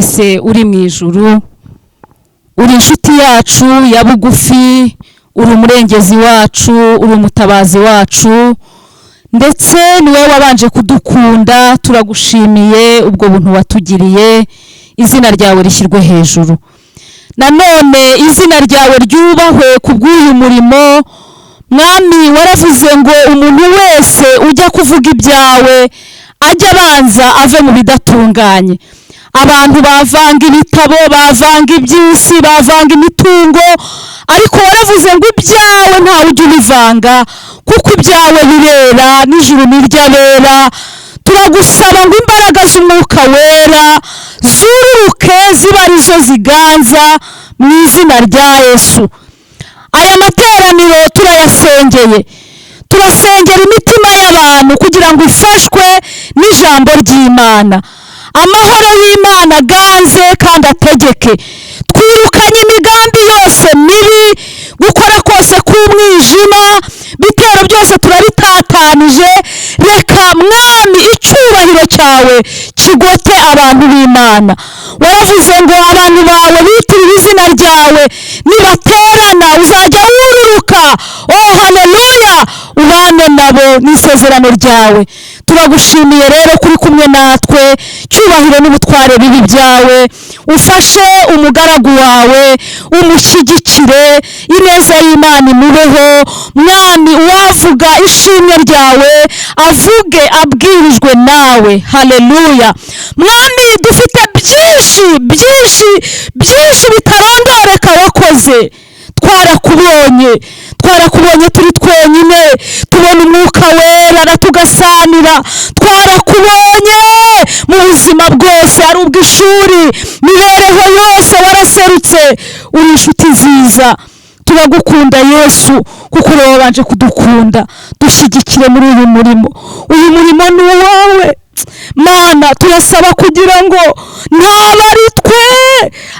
twese uri mu ijuru, uri inshuti yacu ya bugufi, uri umurengezi wacu, uri umutabazi wacu, ndetse niwe wabanje kudukunda. Turagushimiye ubwo buntu watugiriye, izina ryawe rishyirwe hejuru. Nanone izina ryawe ryubahwe kubw'uyu murimo. Mwami, waravuze ngo umuntu wese ujya kuvuga ibyawe ajya abanza ave mu bidatunganye. Abantu bavanga ibitabo, bavanga iby'isi, bavanga imitungo, ariko waravuze ngo ibyawe ntawe ujya ubivanga, kuko ibyawe birera n'ijuru n'iryabera. Turagusaba ngo imbaraga z'umwuka wera zururuke ziba arizo ziganza mu izina rya Yesu. Aya materaniro turayasengeye, turasengera imitima y'abantu kugira ngo ifashwe n'ijambo ry'Imana. Amahoro y'Imana aganze kandi ategeke. Twirukanye imigambi yose mibi, gukora kose k'umwijima, bitero byose turabitatanije. Reka Mwami icyubahiro cyawe kigote abantu b'Imana. Waravuze ngo abantu bawe bitirira izina ryawe nibaterana uzajya wururuka. Oh haleluya, ubane nabo n'isezerano ryawe. Turagushimiye rero kuri kumwe natwe, cyubahiro n'ubutware bibi byawe. Ufashe umugaragu wawe, umushyigikire, ineza y'Imana imubeho. Mwami, uwavuga ishimwe ryawe avuge abwirijwe nawe. Haleluya. Mwami, dufite byinshi bitarondoreka wakoze. Twarakubonye turi twenyine, tubona umwuka wera aratugasanira. Twarakubonye mu buzima bwose, ari ubw'ishuri, mibereho yose waraserutse. Uri inshuti nziza, turagukunda Yesu, kuko uri wabanje kudukunda. Dushyigikire muri uyu murimo. Uyu murimo ni uwawe Mana. Turasaba kugira ngo ntaba ari twe,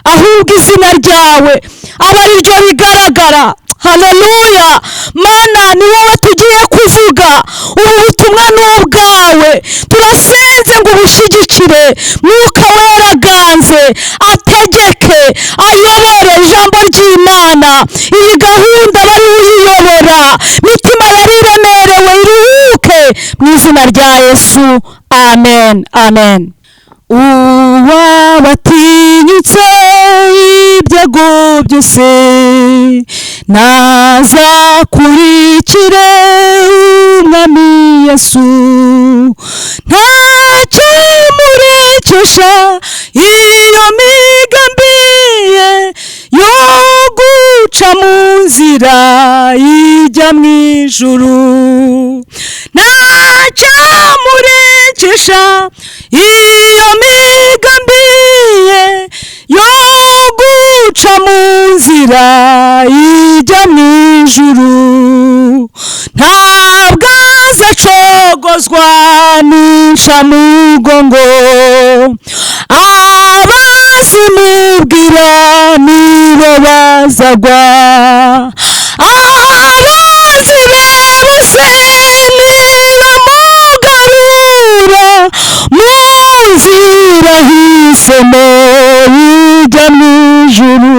ahubwo izina ryawe aba ari ryo rigaragara. Haleluya. Mana, ni wowe tugiye kuvuga. Ubu butumwa ni ubwawe. Turasenze ngo ubushyigikire. Mwuka wera aganze, ategeke, ayobore ijambo ry'Imana. Iyi gahunda bari uyiyobora. Mitima yari iremerewe iruhuke mu izina rya Yesu. Amen. Amen. Uwabatinyutse ibyago byose nazakurikire umwami Yesu. Ntacyo murekesha iyo migambi ye yo guca mu nzira ijya mu ijuru. Ntacyo murekesha iyo migambi ye yo guca mu nzira ijya mu ijuru. Ntabwo azacogozwa n'incamugongo, abazimubwira nibo bazagwa. Abanzi be bose nibamugarura mu nzira ahisemo ijya mu ijuru.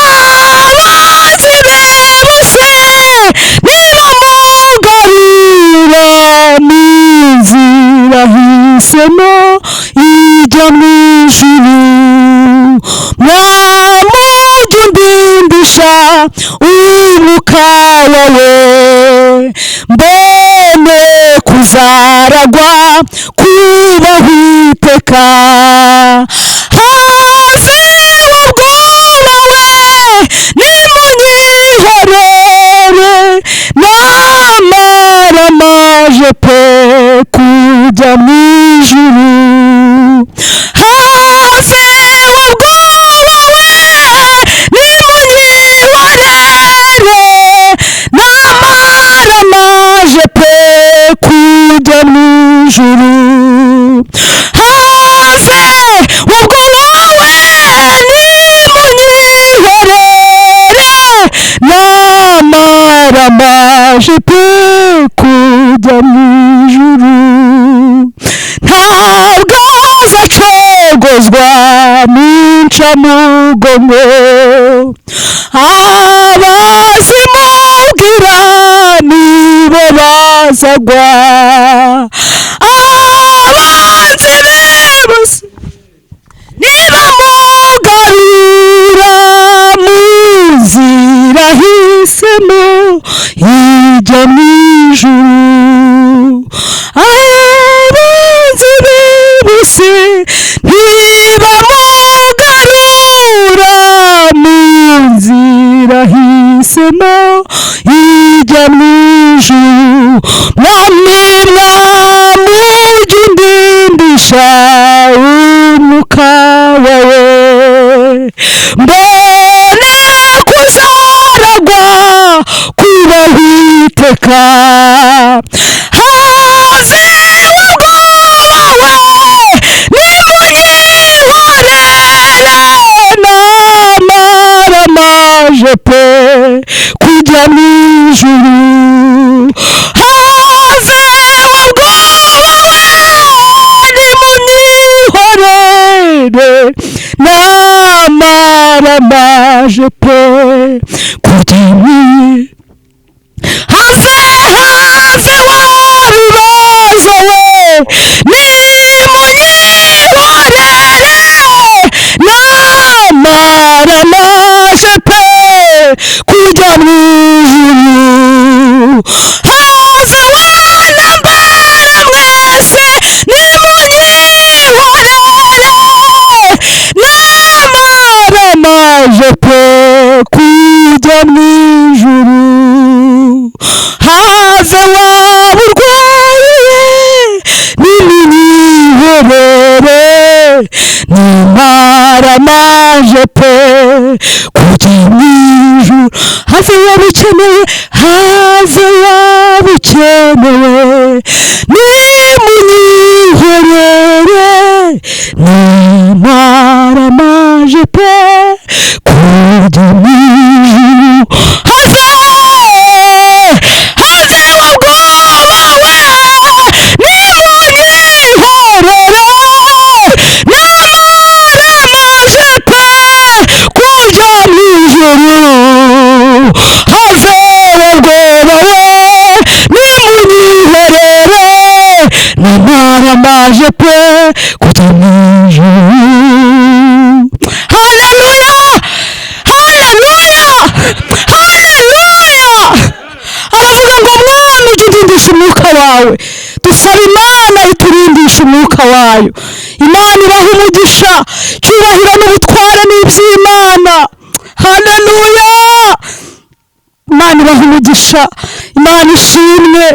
Abanzi be bose nibamugarura mu nzira ahisemo ijya mu ijuru. Mwamujya undinde ntibacogozwa n'incamugongo, abazimubwira nibo bazagwa, abanzi bibose nibamugarura mu nzira ahisemo ijya mu ijuru, abanzi bibose nibamugarura mu nzira ahisemo ijya mu ijuru, mwami mwamujya undindisha umwuka wawe, mbone kuzaragwa kuba witeka, haze ubwoba we nimunyihorere, namara maje pe kujya mu ijuru, haze ubwoba we nimunyihorere, namara maje pe kujya mu haze wa bibazo we nimunyihorere, namara maje pe kujya mu ijuru, haze wanambara mwese nimunyihorere, namara maje pe kujya mu ijuru, haze waba urwaye nimunyihorere, namara maje pe kujya mu ijuru, haze waba ukeneye, haze waba ukeneye nimunyihorere, namara maje pe kujya mu ijuru, haze ubwoba we nimunyihorere, namara maje pe kujya mu ijuru, haze ubwoba we nimunyihorere, namara maje pe kujya mu ijuru. Haleluya, haleluya, haleluya. Aravuga ngo mwami ujye undindisha umwuka wawe, dusaba Imana iturindisha umwuka wayo. Imana ibaha umugisha, cyubahiro n'ubutware n'iby'Imana. Haleluya, Imana ibaha umugisha, Imana ishimwe.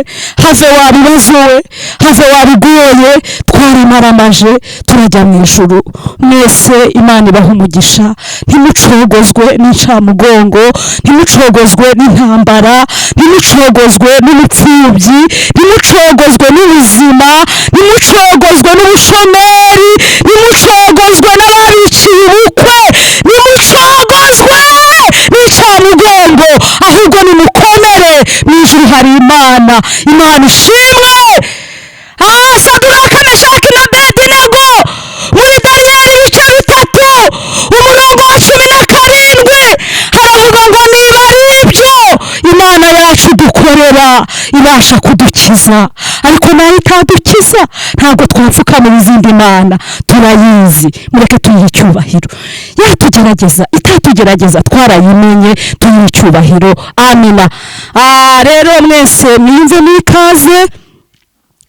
Have wabibazo we, have wabigoye, twaramaramaje turajya mu ijuru. Mwese Imana ibaha umugisha, ntimucogozwe n'incamugongo, ntimucogozwe n'intambara, ntimucogozwe n'ubupfubyi, ntimucogozwe n'ubuzima, ntimucogozwe n'ubushomeri, ntimucogozwe n'ababiciye ubukwe, ntimucogozwe n'incamugongo, ahubwo nimukomere, mu ijuru hari Imana. Imana ishimwe. Saduraka, Meshaki na Abedinego muri Daniyeli ibice 3 umurongo wa 17 haravuga ngo niba ari ibyo Imana yacu dukorera ibasha kudukiza, ariko nayo itadukiza ntabwo twapfukamira izindi mana, turayizi, mureke tuyihe icyubahiro. Yatugerageza itatugerageza twarayimenye, tuyihe icyubahiro. Amina. Rero mwese mwinze n'ikaze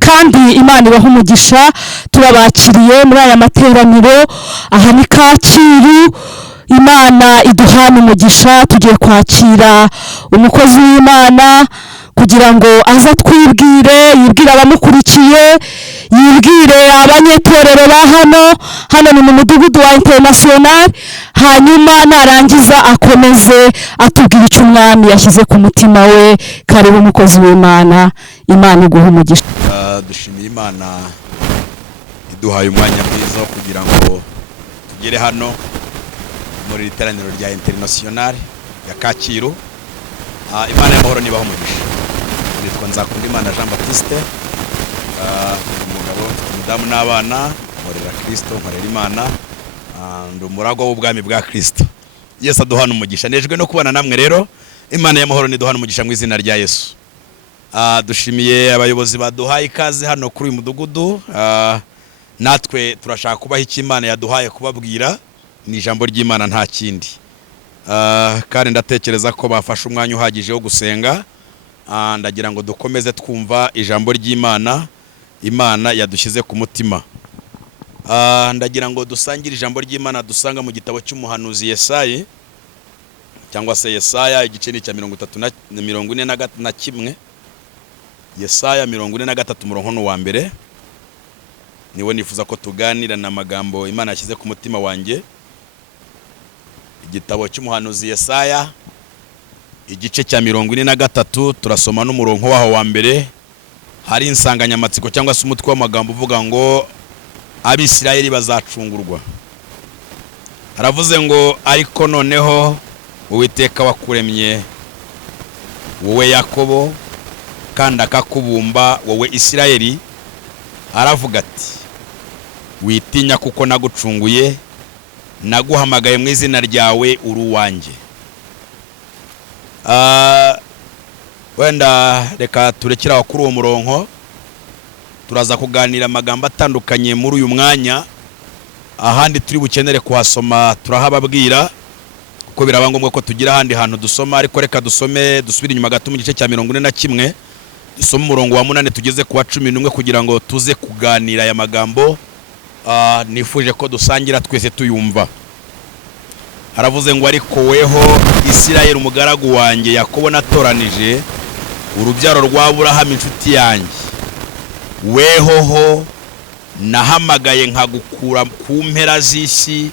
kandi Imana ibaha umugisha. Turabakiriye muri aya materaniro, aha ni Kacyiru. Imana iduhana umugisha, tugiye kwakira umukozi w'Imana kugira ngo aza twibwire, yibwire abamukurikiye, yibwire abanyetorero ba hano ni mu mudugudu wa International, hanyuma narangiza akomeze atubwire icyo Umwami yashyize ku mutima we. Karibu umukozi w'Imana, Imana iguha umugisha. Dushimiye Imana iduhaye umwanya mwiza wo kugira ngo tugere hano muri iteraniro rya International ya Kacyiru. Imana y'amahoro nibaho umugisha. Nitwa Nzakundimana Jean Baptiste, umugabo, umudamu n'abana, nkorera Kristo, nkorera Imana, ndi umuragwa w'ubwami bwa Kristo. Yesu aduhana umugisha. Nejwe no kubana namwe rero. Imana y'amahoro niduhana umugisha mu izina rya Yesu. Dushimiye abayobozi baduhaye ikaze hano kuri uyu mudugudu. Natwe turashaka kubaha icyo Imana yaduhaye kubabwira, ni ijambo ry'Imana nta kindi. Kandi ndatekereza ko bafashe umwanya uhagije wo gusenga. Ndagira ngo dukomeze twumva ijambo ry'Imana, Imana yadushyize ku mutima. Ndagira ngo dusangire ijambo ry'Imana dusanga mu gitabo cy'umuhanuzi Yesaya, cyangwa se Yesaya igice ni cya 41. Yesaya 43 umurongo wa mbere. Niwe nifuza ko tuganira na magambo Imana yashyize ku mutima wanjye. Igitabo cy'umuhanuzi Yesaya igice cya 43 turasoma n'umurongo waho wa mbere. Hari insanganyamatsiko cyangwa se umutwe w'amagambo uvuga ngo Abisirayeli bazacungurwa. Haravuze ngo ariko noneho Uwiteka wakuremye wowe Yakobo kandi akakubumba wowe Isirayeli, aravuga ati witinya kuko nagucunguye, naguhamagaye mu izina ryawe uri uwanjye. Wenda reka turekera kuri uwo murongo, turaza kuganira amagambo atandukanye muri uyu mwanya. Ahandi turi bukenere kuhasoma turahababwira kuko biraba ngombwa ko tugira ahandi hantu dusoma, ariko reka dusome dusubire inyuma gato mu gice cya 41, dusome umurongo wa 8 tugeze ku wa 11 kugira ngo tuze kuganira aya magambo. Nifuje ko dusangira twese tuyumva. Haravuze ngo ariko weho Isirayeli umugaragu wanjye, Yakobo natoranije, urubyaro rwa Aburahamu inshuti yanjye, wehoho nahamagaye nkagukura ku mpera z'isi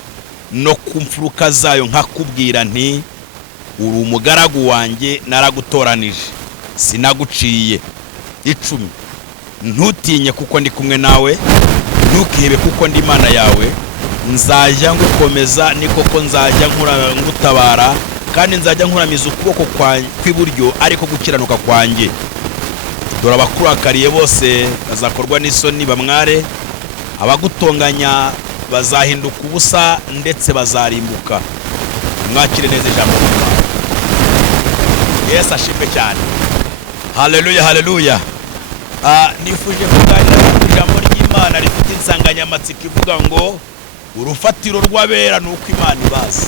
no ku mfuruka zayo, nkakubwira nti uri umugaragu wanjye, naragutoranije sinaguciye. 10 ntutinye kuko ndi kumwe nawe, ntukihebe kuko ndi Imana yawe, nzajya ngukomeza ni koko, nzajya ngutabara kandi nzajya nkuramiza ukuboko kw'iburyo ariko gukiranuka kwanjye. Dore abakurakariye bose bazakorwa n'isoni bamware, abagutonganya bazahinduka ubusa ndetse bazarimbuka. Mwakire neza ijambo ry'Imana. Yesu ashimwe cyane. Haleluya, haleluya. Nifuje kuganira ku ijambo ry'Imana rifite insanganyamatsiko ivuga ngo urufatiro rw'abera nuko Imana ibazi.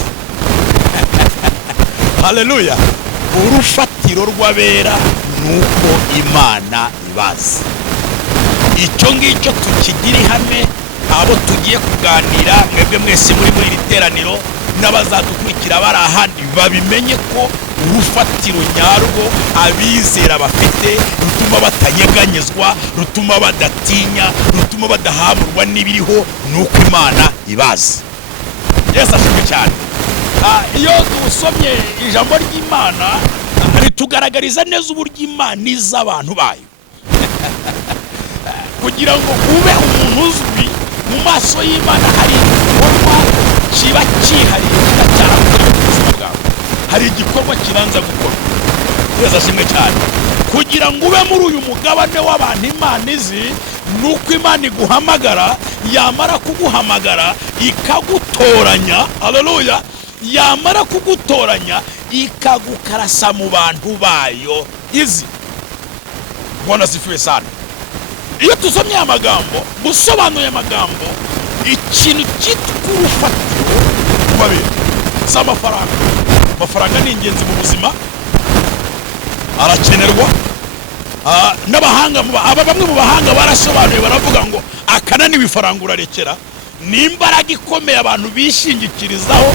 Haleluya. Urufatiro rw'abera nuko Imana ibazi. Icyo ngicyo tukigira ihame abo tugiye kuganira, mwebwe mwese muri iri teraniro n'abazadukurikira bari ahandi babimenye ko urufatiro nyarwo abizera bafite rutuma batanyeganyezwa, rutuma badatinya, rutuma badahamurwa n'ibiriho nuko Imana ibazi. Yesu ashimwe cyane. Iyo dusomye ijambo ry'Imana ritugaragariza neza uburyo Imana iza abantu bayo. Kugira ngo ube umuntu uzwi mu maso y'Imana, hari igikorwa kiba cyihariye cyarakorewe mu buzima bwawe. Hari igikorwa kibanza gukora. Yesu ashimwe cyane. Kugira ngo ube muri uyu mugabane w'abantu Imana izi, nuko Imana iguhamagara, yamara kuguhamagara ikagutoranya. Haleluya. Yamara kugutoranya ikagukarasa mu bantu bayo izi. Bwana sifiwe sana. Iyo tusomye amagambo, gusobanuye amagambo, ikintu cyitwa urufatiro rw'abera z'amafaranga. Amafaranga ni ingenzi mu buzima, arakenerwa. N'abahanga bamwe mu bahanga barasobanuye baravuga ngo akananiwe ifaranga urarekera. Ni imbaraga ikomeye abantu bishingikirizaho,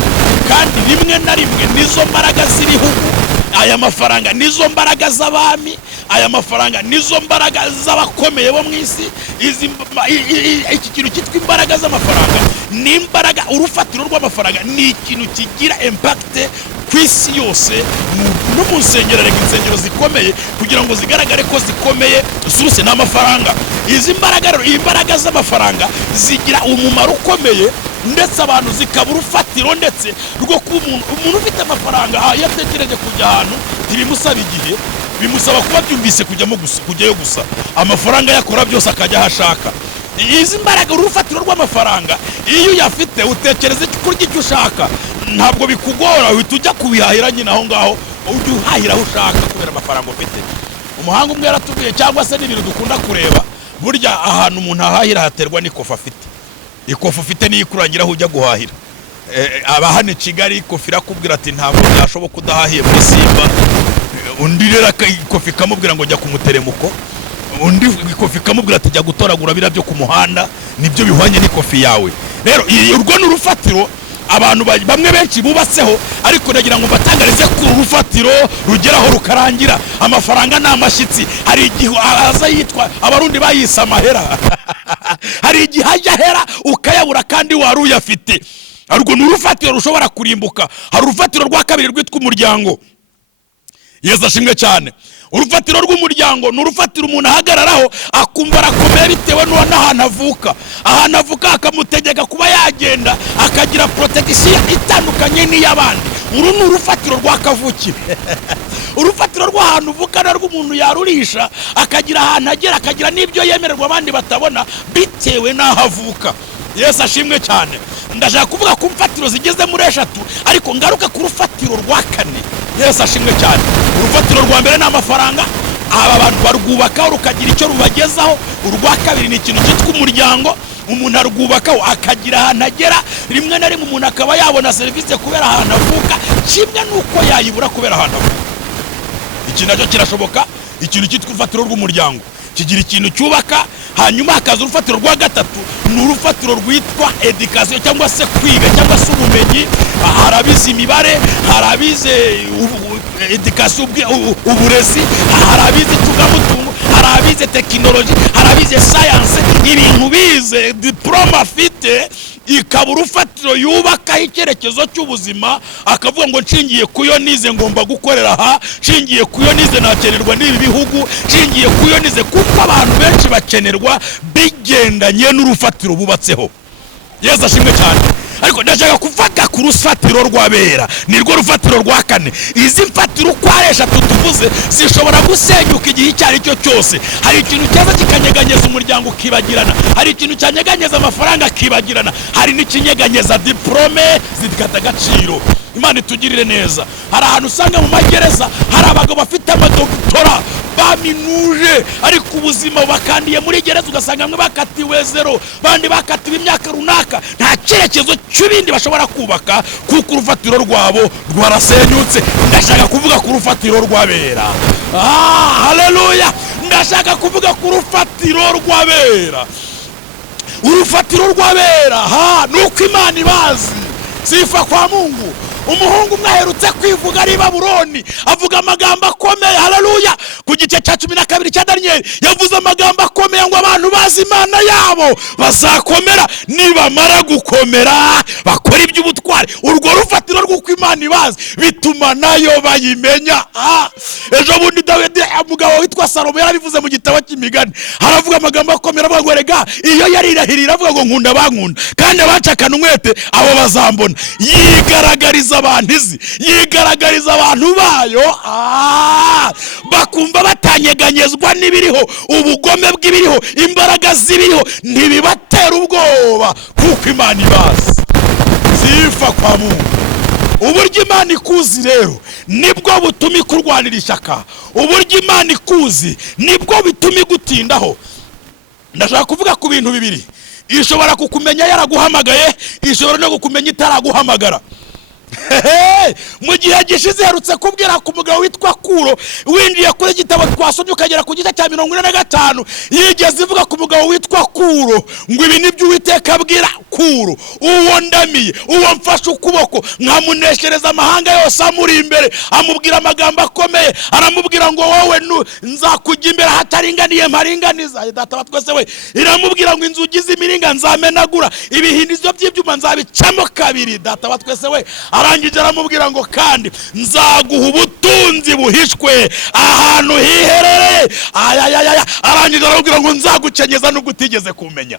kandi rimwe na rimwe nizo mbaraga z'ibihugu. Aya mafaranga nizo mbaraga z'abami, aya mafaranga nizo mbaraga z'abakomeye bo mu isi. Iki kintu cyitwa imbaraga z'amafaranga ni imbaraga. Urufatiro rw'amafaranga ni ikintu kigira impact ku isi yose, no mu insengero zikomeye, kugira ngo zigaragare ko zikomeye zuruse n'amafaranga. Izi mbaraga rero, imbaraga z'amafaranga zigira umumaro ukomeye, ndetse abantu zikaba urufatiro ndetse rwo ku umuntu ufite amafaranga. Iyo atekereje kujya ahantu ntibimusaba igihe, bimusaba kuba byumvise kujyayo gusa. Amafaranga yakora byose akajya ahashaka. izi mbaraga urufatiro rw'amafaranga iyo uyafite utekereza kurya icyo ushaka ntabwo bikugora uhita ujya kubihahira nyine aho ngaho ujya uhahira aho ushaka kubera amafaranga ufite. Umuhanga umwe yaratubwiye cyangwa se n'ibintu dukunda kureba burya ahantu umuntu ahahira haterwa n'ikofi afite. Ikofi ufite niyo ikurangira aho ujya guhahira. Abahane Kigali ikofi irakubwira ati ntabwo byashoboka udahahiye muri Simba, undi rero ikofi kamubwira ngo jya kumuteremuko, undi ikofi kamubwira ati jya gutoragura bira byo ku muhanda, nibyo bihwanye n'ikofi yawe. Rero urwo n'urufatiro abantu bamwe benshi bubatseho, ariko nagira ngo batangarize ko urufatiro rugeraho rukarangira. Amafaranga n'amashitsi, hari igihe aza yitwa abarundi bayisa amahera hari igihe ajya hera ukayabura kandi wari uyafite. Ariko n'urufatiro rushobora kurimbuka. Hari urufatiro rwa kabiri rwitwa umuryango. Yesu ashimwe cyane. Urufatiro rw'umuryango n'urufatiro umuntu ahagararaho akumva arakomeye bitewe n'ahantu avuka. Ahantu avuka akamutegeka kuba yagenda akagira protection itandukanye n'iy'abandi. Uru ni urufatiro rwa kavukire. Urufatiro rw'ahantu uvuka na rw'umuntu yarurisha akagira ahantu agera akagira n'ibyo yemererwa abandi batabona bitewe n'aho avuka. Yesu ashimwe cyane. Ndashaka kuvuga ku mfatiro zigeze muri 3, ariko ngaruka ku rufatiro rwa 4. Yesu ashimwe cyane. Urufatiro rwa mbere n'amafaranga, aba bantu barwubakaho rukagira icyo rubagezaho. Urwa kabiri ni ikintu cyitwa umuryango, umuntu arwubakaho akagira ahantu agera, rimwe na rimwe umuntu akaba yabona serivisi kubera ahantu avuka, kimwe nuko yayibura kubera ahantu avuka. Iki nacyo kirashoboka. Ikintu cyitwa urufatiro rw'umuryango kigira ikintu cyubaka. Hanyuma hakaza urufatiro rwa 3, ni urufatiro rwitwa education cyangwa se kwiga cyangwa se ubumenyi. Harabize imibare, harabize education uburezi, harabize tugamutungo, harabize technology, harabize science. Ibintu bize diploma afite ikaba urufatiro yubakaho icyerekezo cy'ubuzima, akavuga ngo nshingiye kuyo nize ngomba gukorera aha, nshingiye kuyo nize nakenerwa n'ibi bihugu, nshingiye kuyo nize, kuko abantu benshi bakenerwa bigendanye n'urufatiro bubatseho. Yesu ashimwe cyane. Ariko ndashaka kuvuga ku rufatiro rw'abera, nirwo rufatiro rwa 4. Izi mfatiro uko ari 3 tuvuze zishobora gusenyuka igihe icyo ari cyo cyose. Hari ikintu cyaza kikanyeganyeza umuryango ukibagirana, hari ikintu cyanyeganyeza amafaranga akibagirana, hari n'ikinyeganyeza diplome zikata agaciro. Imana itugirire neza. Hari ahantu usanga mu magereza hari abagabo bafite amadoktora baminuje, ariko ubuzima bakandiye muri gereza ugasanga bamwe bakatiwe 0, bandi bakatiwe imyaka runaka, nta cyerekezo cy'ibindi bashobora kubaka kuko urufatiro rwabo rwarasenyutse. Ndashaka kuvuga ku rufatiro rw'abera. Haleluya. Ndashaka kuvuga ku rufatiro rw'abera. Urufatiro rw'abera nuko Imana ibazi. Sifa kwa Mungu. Umuhungu mwaherutse kwivuga ari Babuloni avuga amagambo akomeye. Haleluya. Ku gice cya 12 cya Daniel yavuze amagambo akomeye ngo abantu bazi Imana yabo bazakomera, nibamara gukomera bakora iby'ubutwari. Urwo rufatiro rw'uko Imana ibazi bituma nayo bayimenya. Ejo bundi Dawidi umugabo witwa Salomo yarabivuze mu gitabo cy'imigani, haravuga amagambo akomeye avuga ngo rega iyo yarirahirira avuga ngo nkunda bankunda kandi abacakana umwete abo bazambona. Yigaragariza abantu izi, yigaragariza abantu bayo bakumva batanyeganyezwa n'ibiriho, ubugome bw'ibiriho, imbaraga z'ibiriho ntibibatera ubwoba kuko Imana ibazi. Sifa kwa Mungu. Uburyo Imana ikuzi rero nibwo butuma ikurwanira ishyaka. Uburyo Imana ikuzi nibwo bituma igutindaho. Ndashaka kuvuga ku bintu bibiri. Ishobora kukumenya yaraguhamagaye, ishobora no kukumenya itaraguhamagara. Mu gihe gishize herutse kubwira ku mugabo witwa Kuro windiye kuri gitabo twasomye ukagera ku gice cya 45, yigeze ivuga ku mugabo witwa Kuro ngo ibi nibyo Uwiteka abwira Kuro, uwo ndamiye, uwo mfashe ukuboko nkamuneshereza amahanga yose amuri imbere. Amubwira amagambo akomeye, aramubwira ngo wowe nzakujya imbere hataringaniye mparinganiza. Data wa twese we iramubwira ngo inzugi z'imiringa nzamenagura, ibihindizo by'ibyuma nzabicamo kabiri. Data wa twese we arangiza arangije aramubwira ngo kandi nzaguha ubutunzi buhishwe ahantu hiherereye. Arangije aramubwira ngo nzagukenyeza nubwo utigeze kumenya.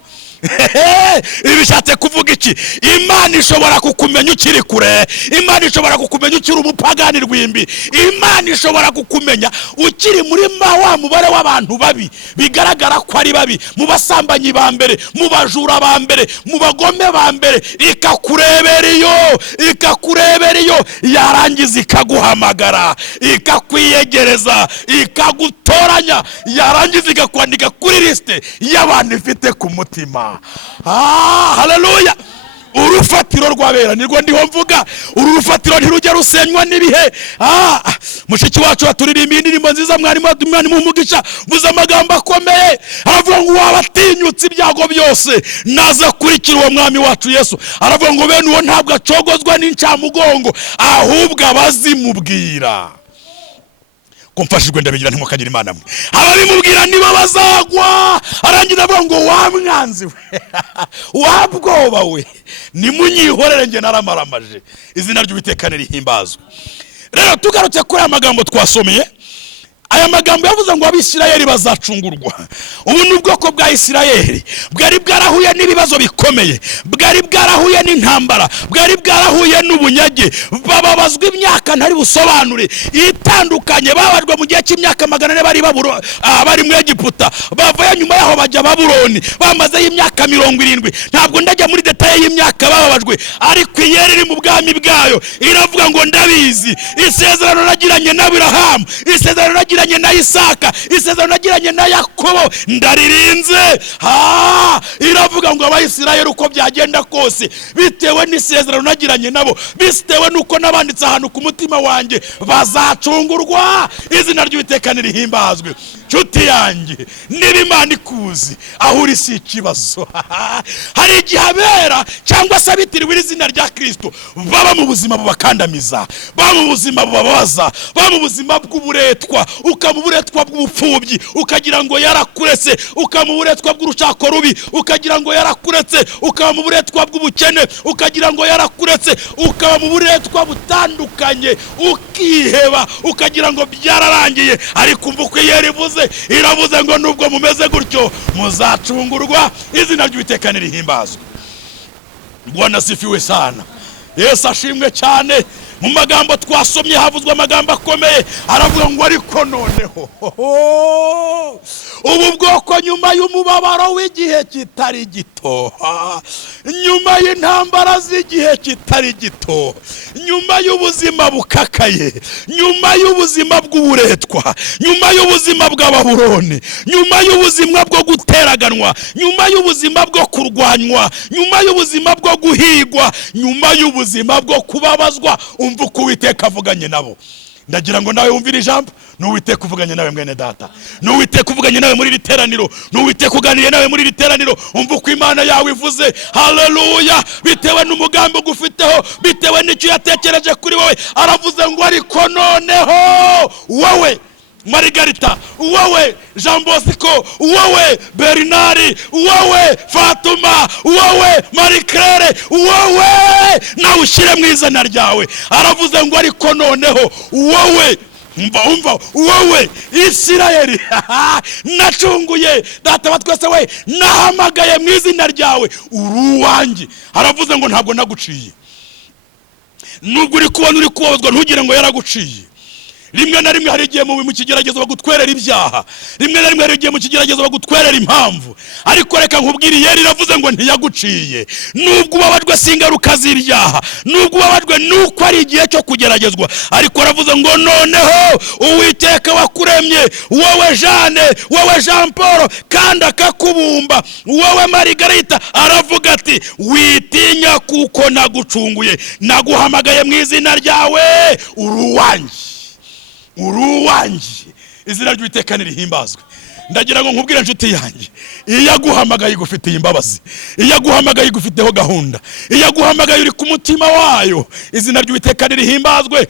Ibi bishatse kuvuga iki? Imana ishobora kukumenya ukiri kure. Imana ishobora kukumenya ukiri umupagani rwimbi. Imana ishobora kukumenya ukiri muri wa mubare w'abantu babi bigaragara ko ari babi, mu basambanyi ba mbere, mu bajura ba mbere, mu bagome ba mbere. Ikakurebera iyo yarangiza ikaguhamagara, ikakwiyegereza, ikagutoranya, yarangiza ikakwandika kuri liste y'abantu ifite ku mutima. Haleluya! Urufatiro rw'abera nirwo ndiho mvuga. Urufatiro ntirujya rusenywa n'ibihe. Mushiki wacu aturirimba indirimbo nziza, mwari mumugisha, vuza amagambo akomeye. Aravuga ngo wabatinyutse ibyago byose naza kurikira uwo mwami wacu Yesu. Aravuga ngo bene uwo ntabwo acogozwa n'incamugongo, ahubwo abazimubwira. Kumfashijwe ndabigira ntimukagira Imana mwe. Ababimubwira nibo bazagwa. Arangiza avuga ngo wa mwanzi we, wabwoba we, nimunyihorere nge naramaramaje. Izina ry'Uwiteka rihimbazwe. Rero tugarutse kuri aya magambo twasomeye. Aya magambo yavuze ngo Abisirayeli bazacungurwa. Ubu ni ubwoko bwa Isirayeli bwari bwarahuye n'ibibazo bikomeye, bwari bwarahuye n'intambara, bwari bwarahuye n'ubunyage, bababazwa imyaka ntari busobanure itandukanye. Babajwe mu gihe cy'imyaka 400 bari mu Egiputa, bavuye nyuma yaho bajya Babuloni, bamaze y'imyaka 70. Ntabwo ndajya muri detaye y'imyaka babajwe, ariko Yeri iri mu bwami bwayo iravuga ngo ndabizi isezerano nagiranye na Aburahamu, isezerano nagiranye na Isaka, isezerano nagiranye na Yakobo ndaririnze. Iravuga ngo Abayisirayeli uko byagenda kose, bitewe n'isezerano nagiranye nabo, bitewe nuko nabanditse ahantu ku mutima wanjye, bazacungurwa. Izina ry'Uwiteka rihimbazwe. Nshuti yanjye, niba Imana ikuzi aho uri si ikibazo. Hari igihe abera cyangwa se abitiriwe izina rya Kristo baba mu buzima bubakandamiza, baba mu buzima bubabaza, baba mu buzima bw'uburetwa, ukamuburetwa bw'ubupfubyi, ukagira ngo yarakuretse, ukamuburetwa bw'urushako rubi, ukagira ngo yarakuretse, ukamuburetwa bw'ubukene, ukagira ngo yarakuretse, ukamuburetwa butandukanye, ukiheba, ukagira ngo byararangiye. Ariko umva uko Yeri ivuze, iravuze ngo nubwo mumeze gutyo muzacungurwa. Izina ry'Uwiteka rihimbazwe. Bwana sifiwe sana. Yesu ashimwe cyane. Mu magambo twasomye havuzwe amagambo akomeye. Aravuga ngo ariko noneho ubu bwoko nyuma y'umubabaro w'igihe kitari gito, nyuma y'intambara z'igihe kitari gito, nyuma y'ubuzima bukakaye, nyuma y'ubuzima bw'uburetwa, nyuma y'ubuzima bwa Babuloni, nyuma y'ubuzima bwo guteraganwa, nyuma y'ubuzima bwo kurwanywa, nyuma y'ubuzima bwo guhigwa, nyuma y'ubuzima bwo kubabazwa, umva uko Uwiteka avuganye nabo. Ndagira ngo nawe wumvire ijambo. N'Uwiteka uvuganye nawe mwene data, n'Uwiteka uvuganye nawe muri iri teraniro, n'Uwiteka uganiriye nawe muri iri teraniro. Umva uko Imana yawe ivuze. Haleluya! Bitewe n'umugambi ugufiteho, bitewe n'icyo yatekereje kuri wowe. Aravuze ngo ariko noneho wowe Margarita, wowe Jean Bosco, wowe Bernard, wowe Fatuma, wowe Marie Claire, wowe nawe ushyire mu izina ryawe. Aravuze ngo ariko noneho wowe, umva wowe Isirayeli nacunguye, data wa twese we nahamagaye mu izina ryawe, uruwanjye. Aravuze ngo ntabwo naguciye. Nubwo uri kubona uri kubazwa ntugire ngo yaraguciye. Rimwe na rimwe hari igihe mu kigeragezo bagutwerera ibyaha, rimwe na rimwe hari igihe mu kigeragezo bagutwerera impamvu. Ariko reka nkubwire, Yeri iravuze ngo ntiyaguciye. Nubwo ubabajwe singaruka z'ibyaha, nubwo ubabajwe nuko ari igihe cyo kugeragezwa, ariko aravuze ngo noneho Uwiteka wakuremye, wowe Jeanne, wowe Jean Paul, kandi akakubumba, wowe Margarita, aravuga ati witinya kuko nagucunguye, naguhamagaye mu izina ryawe, uruwanjye. Uruwanjye. Izina ry'Uwiteka rihimbazwe. Ndagira ngo nkubwire nshuti yanjye, iyo aguhamagaye igufitiye imbabazi, iyo aguhamagaye igufiteho gahunda, iyo aguhamagaye uri ku mutima wayo. Izina ry'Uwiteka rihimbazwe.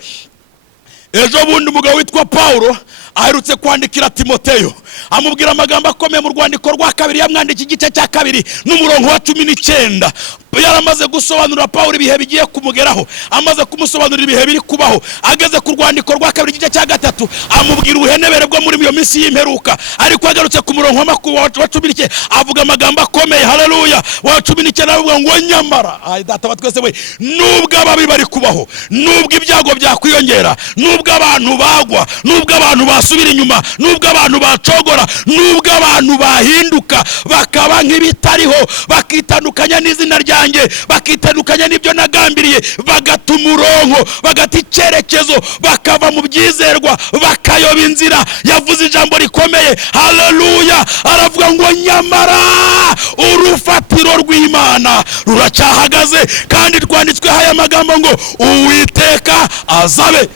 Ejo bundi umugabo witwa Paulo aherutse kwandikira Timoteyo, amubwira amagambo akomeye mu rwandiko rwa 2 yamwandika igice cya 2 n'umurongo wa 19. yaramaze gusobanurira Pawulo ibihe bigiye kumugeraho, amaze kumusobanurira ibihe biri kubaho, ageze ku rwandiko rwa 2 igice cya 3 amubwira ubuhenebere bwo muri iyo minsi y'imperuka. Ariko agarutse ku murongo wa 19 avuga amagambo akomeye, haleluya. Wa 19 avuga ngo nyamara, data wa twese we, nubwo ababi bari kubaho, nubwo ibyago byakwiyongera, nubwo abantu bagwa, nubwo abantu basubira inyuma, nubwo abantu bacogora, nubwo abantu bahinduka bakaba nk'ibitariho, bakitandukanya n'izina ryanjye, bakitandukanya n'ibyo nagambiriye, bagata umurongo, bagata icyerekezo, bakava mu byizerwa, bakayoba inzira. Yavuze ijambo rikomeye, haleluya. Aravuga ngo nyamara urufatiro rw'Imana ruracyahagaze, kandi rwanditsweho aya magambo ngo Uwiteka azabe.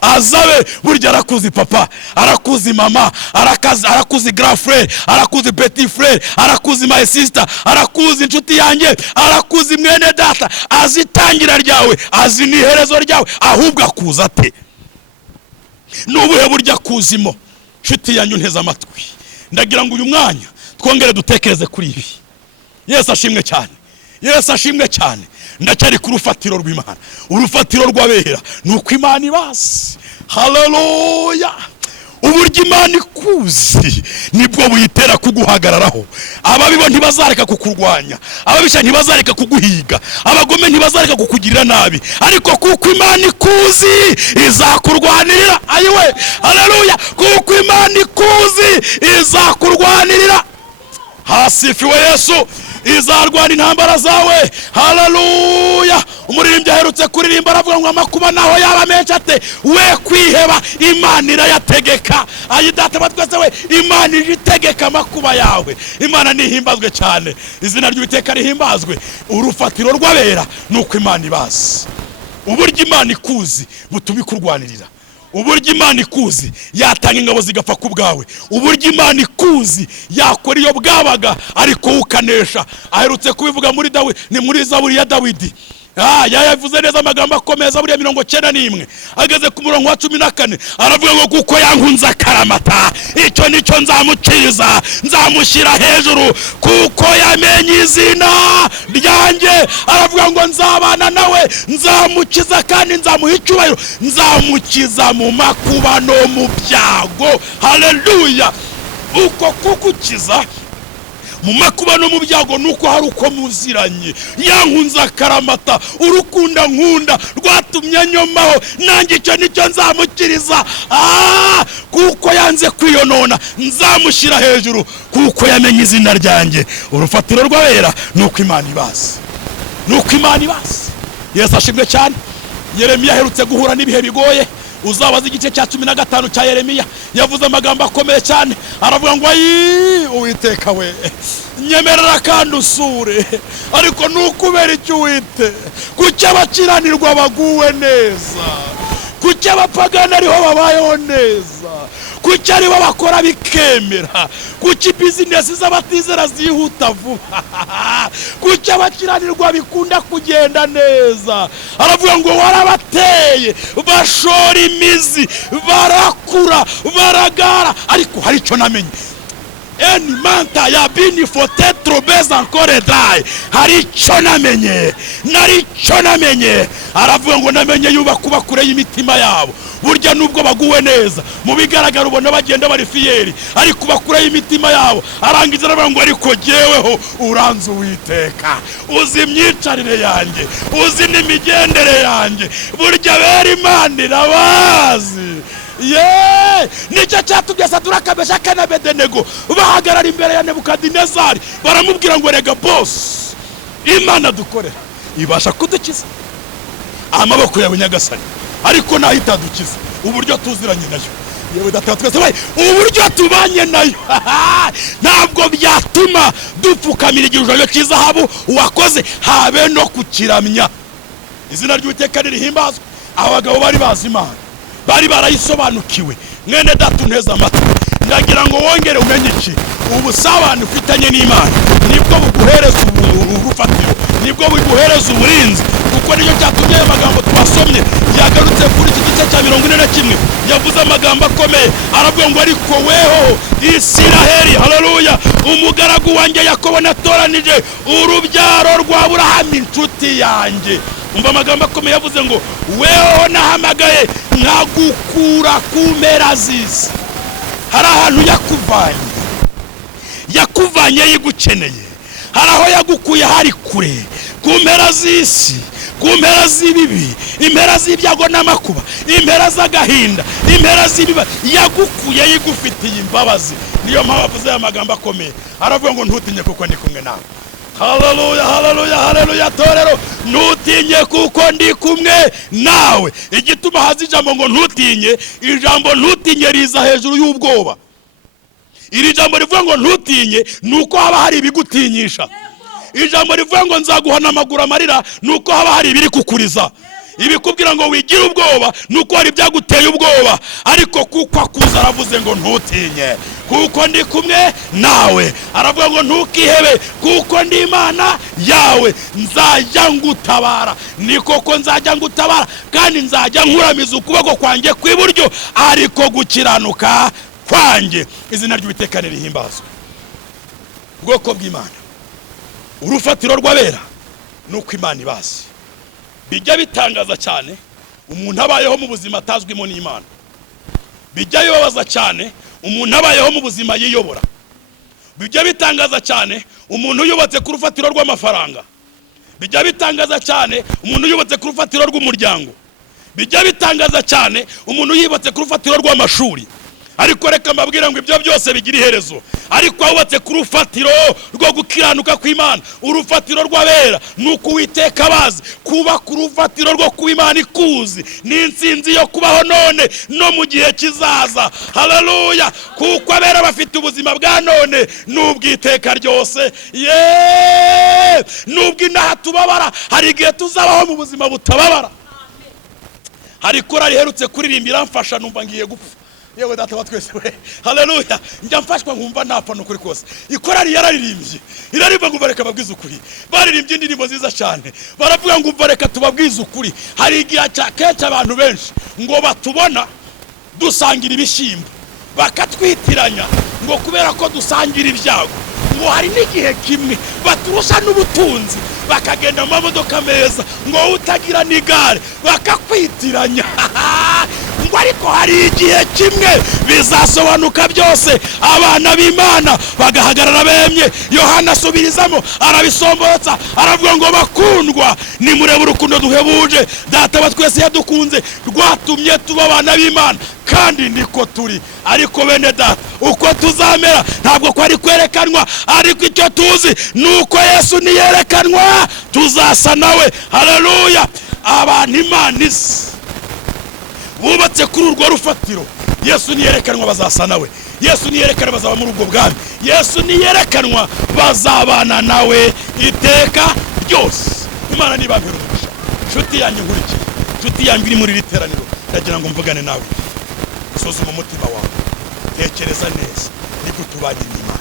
Azabe. Burya arakuzi papa, arakuzi mama, arakuzi grand frère, arakuzi petit frère, arakuzi my sister, arakuzi inshuti yanjye, arakuzi mwene data, azi itangira ryawe, azi n'iherezo ryawe, ahubwo akuza ate. Nubuhe burya kuzimo. Inshuti yanjye unteze amatwi, ndagira ngo uyu mwanya twongere dutekereze kuri ibi. Yesu ashimwe cyane, Yesu ashimwe cyane. Ndacyari ku rufatiro rw'Imana, urufatiro rw'abera, nuko Imana ibasi. Haleluya. Uburyo Imana ikuzi nibwo buyitera kuguhagararaho. Ababibo ntibazareka kukurwanya, ababisha ntibazareka kuguhiga, abagome ntibazareka kukugirira nabi, ariko kuko Imana ikuzi izakurwanirira. Ayiwe, haleluya. Kuko Imana ikuzi izakurwanirira. Hasifiwe Yesu. Izarwana intambara zawe. Haleluya. Umuririmbyi aherutse kuririmba aravuga ngo amakuba naho yaba menshi ate, we kwiheba Imana irayategeka. Ayidata batwese we, Imana ijitegeka amakuba yawe. Imana nihimbazwe cyane, izina ry'Uwiteka rihimbazwe. Urufatiro rw'abera nuko Imana ibazi. Uburyo Imana ikuzi butuma ikurwanirira. Uburyo Imana ikuzi yatanga ingabo zigapfa ku bwawe. Uburyo Imana ikuzi yakora iyo bwabaga ariko ukanesha. Aherutse kubivuga muri Dawidi, ni muri Zaburi ya Dawidi. Yavuze neza amagambo akomeye, Zaburi ya 91 ageze ku murongo wa 14 aravuga ngo kuko yankunze akaramata, icyo nicyo nzamukiza, nzamushyira hejuru, kuko yamenye izina ryanjye. Aravuga ngo nzabana nawe, nzamukiza kandi nzamuha icyubahiro, nzamukiza mu makuba no mu byago. Haleluya. Uko kugukiza mu makuba no mu byago nuko hari uko muziranye. Yankunze akaramata, urukunda nkunda rwatumye nyomaho, nanjye icyo nicyo nzamukiriza. Kuko yanze kwiyonona, nzamushyira hejuru, kuko yamenye izina ryanjye. Urufatiro rw'abera nuko Imana ibazi, nuko Imana ibazi. Yesu ashimwe cyane. Yeremiya aherutse guhura n'ibihe bigoye. Uzabaza igice cya 15 cya Yeremiya, yavuze amagambo akomeye cyane. Aravuga ngo Uwiteka we, nyemerera kandi usure, ariko nukubera icyo Uwite, kuki abakiranirwa baguwe neza, kuki abapagana ariho babayeho neza, kuki aribo bakora bikemera, kuki bizinesi z'abatizera zihuta vuba, kuki abakiranirwa bikunda kugenda neza. Aravuga ngo warabateye bashora imizi, barakura, baragara, ariko hari icyo namenye. Eni manta ya bini fote trobez encore dry. Hari icyo namenye, nari icyo namenye. Aravuga ngo namenye yubakuba kure y'imitima yabo. Burya nubwo baguwe neza, mu bigaragara ubona bagenda bari fiyeri, ariko bakure y'imitima yabo. Arangiza aravuga ngo ariko jeweho uranze Uwiteka, uzi imyicarire yanjye, uzi n'imigendere yanjye. Burya bera Imana irabazi. Nicyo cyatumye Saduraka, Meshaki na Abedenego bahagarara imbere ya Nebukadinezari, baramubwira ngo rega boss, Imana dukorera ibasha kudukiza amaboko yawe Nyagasani, ariko naho itadukiza uburyo tuziranye nayo. Yewe data twese we, uburyo tubanye nayo ntabwo byatuma dupfukamira igishushanyo cy'izahabu wakoze, habe no kukiramya. Izina ry'Uwiteka rihimbazwe. Abagabo bari bazi Imana, bari barayisobanukiwe. Mwene data unteze amatwi, ndagira ngo wongere umenye iki, ubusabane ufitanye n'Imana nibwo buguhereza urufatiro, nibwo buguhereza uburinzi, kuko nicyo cyatumye ayo magambo twasomye yagarutse kuri iki gice cya 41 yavuze amagambo akomeye aravuga ngo ariko weho Isiraheli, haleluya, umugaragu wanjye Yakobo natoranije, urubyaro rwa Aburahamu inshuti yanjye. Umva amagambo akomeye yavuze ngo weho nahamagaye nkagukura ku mpera z'isi. Hari ahantu yakuvanye yigukeneye, hari aho yagukuye hari kure, ku mpera z'isi, ku mpera z'ibibi, impera z'ibyago n'amakuba, impera z'agahinda, impera z'ibiba, yagukuye yigufitiye imbabazi. Niyo mpamvu avuze aya magambo akomeye aravuga ngo ntutinye kuko ndi kumwe nawe. Haleluya, haleluya, haleluya torero, ntutinye kuko ndi kumwe nawe. Igituma hazi ijambo ngo ntutinye, ijambo ntutinye riza hejuru y'ubwoba. Iri jambo rivuga ngo ntutinye nuko haba hari ibigutinyisha. Ijambo rivuga ngo nzaguhana amaguru amarira nuko haba hari ibiri kukuriza. Ibikubwira ngo wigire ubwoba nuko hari byaguteye ubwoba, ariko kuko akuza aravuze ngo ntutinye kuko ndi kumwe nawe. Aravuga ngo ntukihebe kuko ndi Imana yawe, nzajya ngutabara. Ni koko nzajya ngutabara kandi nzajya nkuramiza ukuboko kwanjye kw'iburyo, ariko gukiranuka kwanjye izina ry'Uwiteka rihimbazwe. Ubwoko bw'Imana, urufatiro rw'abera nuko Imana ibazi. Bijya bitangaza cyane umuntu abayeho mu buzima atazwimo n'Imana. Bijya bibabaza cyane umuntu abayeho mu buzima yiyobora. Bijya bitangaza cyane umuntu yubatse ku rufatiro rw'amafaranga. Bijya bitangaza cyane umuntu yubatse ku rufatiro rw'umuryango. Bijya bitangaza cyane umuntu yubatse ku rufatiro rw'amashuri. Ariko reka mbabwira ngo ibyo byose bigira iherezo. Ariko wubatse ku rufatiro rwo gukiranuka kw'Imana, urufatiro rw'abera, nuko Uwiteka bazi kuba ku rufatiro rwo kw'Imana ikuzi n'insinzi yo kubaho none no mu gihe kizaza. Haleluya, kuko abera bafite ubuzima bwa none n'ubw'iteka ryose. Nubwo inaha tubabara, hari igihe tuzabaho mu buzima butababara. Hari korali iherutse kuririmbira mfasha numva ngiye gupfa. Yewe data wa twese we, haleluya, njya mfashwa nkumva napfa n'ukuri kose. Ikorari yararirimbye, iraririmba ngo bareka babwize ukuri. Baririmbye indirimbo nziza cyane, baravuga ngo bareka tubabwize ukuri. Hari igihe kenshi abantu benshi ngo batubona dusangira ibishimbo, bakatwitiranya ngo kubera ko dusangira ibyago. Ngo hari n'igihe kimwe baturusha n'ubutunzi, bakagenda mu mamodoka meza, ngo utagira n'igare bakakwitiranya. Ngo ariko hari igihe kimwe bizasobanuka byose, abana b'Imana bagahagarara bemye. Yohana asubirizamo arabisomborotsa aravuga ngo bakundwa, nimurebe urukundo duhebuje Data wa twese yadukunze, rwatumye tuba abana b'Imana, kandi niko turi. Ariko bene data, uko tuzamera ntabwo ko ari kwerekanwa, ariko icyo tuzi nuko Yesu niyerekanwa tuzasa nawe. Haleluya, abantu Imana isi bubatse kuri urwo rufatiro, Yesu niyerekanwa bazasa nawe. Yesu niyerekanwa bazaba muri ubwo bwami. Yesu niyerekanwa bazabana nawe iteka ryose. Imana nibambira umugisha. Nshuti yanjye nkurikiye, nshuti yanjye iri muri literaniro, ndagira ngo mvugane nawe. Suzuma umutima wawe, tekereza neza, niko tubanye n'Imana,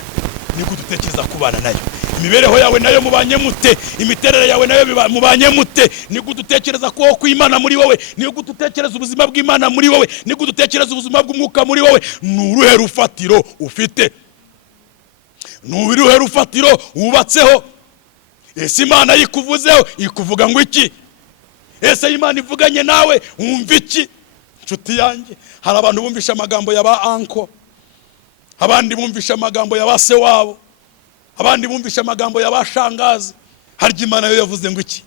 niko dutekereza kubana nayo. Imibereho yawe nayo mubanye mute, imiterere yawe nayo mubanye mute, niko dutekereza ko kw'Imana muri wowe, niko dutekereza ubuzima bw'Imana muri wowe, niko dutekereza ubuzima bw'umwuka muri wowe. Nuruhe rufatiro ufite? Nuruhe rufatiro wubatseho? Ese Imana yikuvuzeho ikuvuga ngo iki? Ese Imana ivuganye nawe wumva iki? Nshuti yanjye, hari abantu bumvisha amagambo ya ba anko, abandi bumvisha amagambo ya ba se wabo, abandi bumvisha amagambo ya ba shangazi. Harya Imana yo yavuze ngo iki?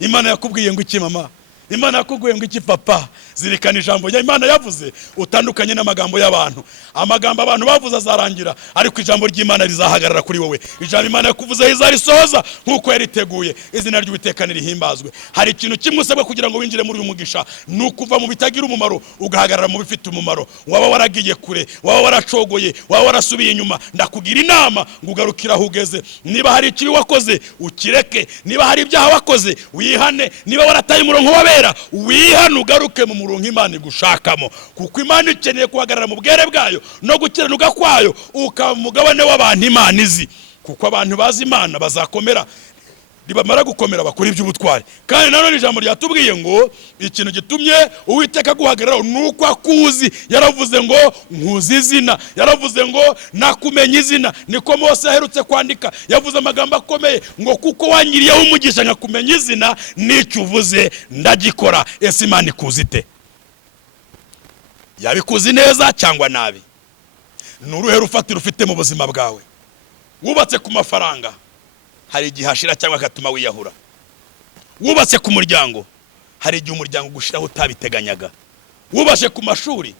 Imana yakubwiye ngo iki mama? Imana yakubwiye ngo iki papa? Zirikana ijambo ya Imana yavuze utandukanye n'amagambo y'abantu. Amagambo abantu bavuze azarangira, ariko ijambo ry'Imana rizahagarara kuri wowe. Ijambo Imana yakuvuze izarisohoza nkuko yariteguye. Izina ry'Uwiteka rihimbazwe. Hari ikintu kimwe usabwa kugira ngo winjire muri uyu mugisha, nukuva mu bitagira umumaro ugahagarara mu bifite umumaro. Waba waragiye kure, waba waracogoye, waba warasubiye inyuma, ndakugira inama ngo ugarukira aho ugeze. Niba hari ikibi wakoze ukireke, niba hari ibyaha wakoze wihane, niba warataye umurongo w'abera wihane, ugaruke mu murongo Imana igushakamo, kuko Imana ikeneye kuhagarara mu bwere bwayo no gukiranuka kwayo, ukaba umugabane w'abantu Imana izi. Kuko abantu bazi Imana bazakomera. ribamara gukomera bakora iby'ubutwari. Kandi nanone ijambo ryatubwiye ngo ikintu gitumye Uwiteka guhagararaho nuko akuzi. Yaravuze ngo nkuzi izina, yaravuze ngo nakumenya izina. Niko Mose aherutse kwandika, yavuze amagambo akomeye ngo kuko wanyiriyeho umugisha nkakumenya izina, n'icyo uvuze ndagikora. Ese Imana ikuzi ite? Yabikuzi neza cyangwa nabi? Nuruhe rufatiro ufite mu buzima bwawe? Wubatse ku mafaranga, hari igihe hashira cyangwa akatuma wiyahura. Wubatse ku muryango, hari igihe umuryango gushiraho utabiteganyaga. Wubashe ku mashuri,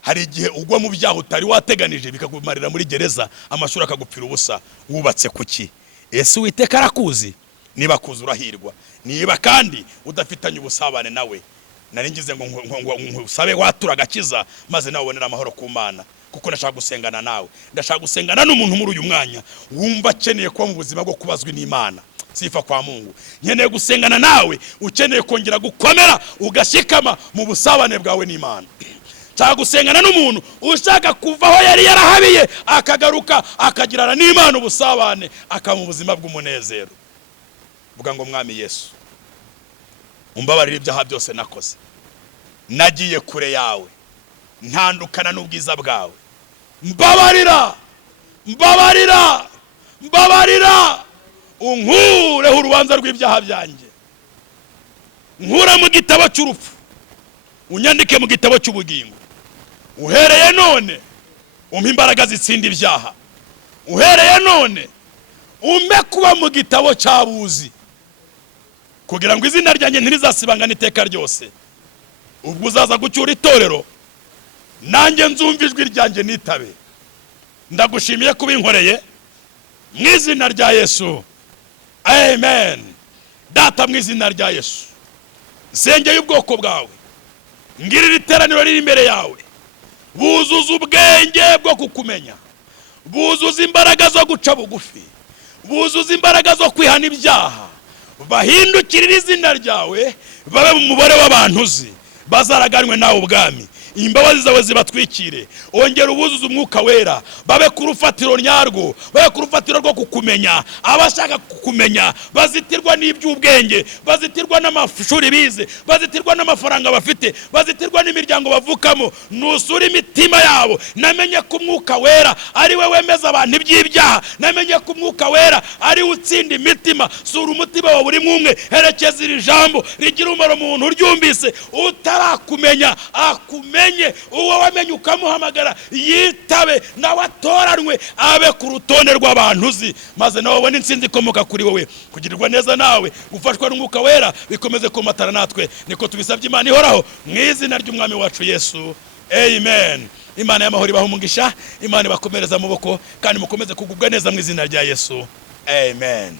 hari igihe ugwa mu byaha utari wateganije bikagumarira muri gereza, amashuri akagupfira ubusa. Wubatse kuki? Ese Uwiteka arakuzi? Niba kuzi urahirwa, niba kandi udafitanye ubusabane nawe, naringize ngo usabe watura agakiza maze nawe ubonera amahoro ku Mana. Kuko ndashaka gusengana nawe, ndashaka gusengana n'umuntu muri uyu mwanya wumva akeneye kuba mu buzima bwo kubazwa n'Imana. Sifa kwa Mungu. Nkeneye gusengana nawe ukeneye kongera gukomera ugashikama mu busabane bwawe n'Imana. Cyangwa gusengana n'umuntu ushaka kuvaho yari yarahabiye akagaruka akagirana n'Imana ubusabane akamu buzima bw'umunezero. Vuga ngo Mwami Yesu, umbabarire ibyaha byose nakoze, nagiye kure yawe, ntandukana n'ubwiza bwawe. Mbabarira, mbabarira, mbabarira, unkureho urubanza rw'ibyaha byanjye, nkura mu gitabo cy'urupfu, unyandike mu gitabo cy'ubugingo. Uhereye none umpa imbaraga zitsinda ibyaha. Uhereye none umpe kuba mu gitabo cy'abuzi, kugira ngo izina ryanjye ntirizasibangane iteka ryose. Ubwo uzaza gucyura itorero, nanjye nzumva ijwi ryanjye nitabe. Ndagushimiye kubinkoreye mu izina rya Yesu, amen. Data, mu izina rya Yesu nsengeye ubwoko bwawe, ngirira iteraniro riri imbere yawe, buzuza ubwenge bwo kukumenya, buzuza imbaraga zo guca bugufi, buzuza imbaraga zo kwihana ibyaha, bahindukirira izina ryawe, babe mu mubare w'abantu uzi, bazaraganwe nawe ubwami. Imbabazi zawe zibatwikire, ongera ubuzuza umwuka wera, babe ku rufatiro nyarwo, babe ku rufatiro rwo kukumenya. Abashaka kukumenya bazitirwa n'iby'ubwenge, bazitirwa n'amashuri bize, bazitirwa n'amafaranga bafite, bazitirwa n'imiryango bavukamo. Nusura imitima yabo, namenye ko umwuka wera ari we wemeza abantu iby'ibyaha, namenye ko umwuka wera ari utsinda imitima. Sura umutima wa buri umwe, herekeza iri jambo rigira umumaro mu muntu uryumvise. Utarakumenya akumenye, uwo wamenye ukamuhamagara yitabe, nawe atoranwe abe ku rutonde rw'abantu uzi, maze nawe ubone intsinzi ikomoka kuri wowe. Kugirirwa neza nawe, gufashwa n'umwuka wera bikomeze kumatara natwe, niko tubisabye Imana ihoraho mu izina ry'umwami wacu Yesu, amen. Imana y'amahoro ibahe umugisha, Imana ibakomereza amaboko, kandi mukomeze kugubwa neza mu izina rya Yesu, amen.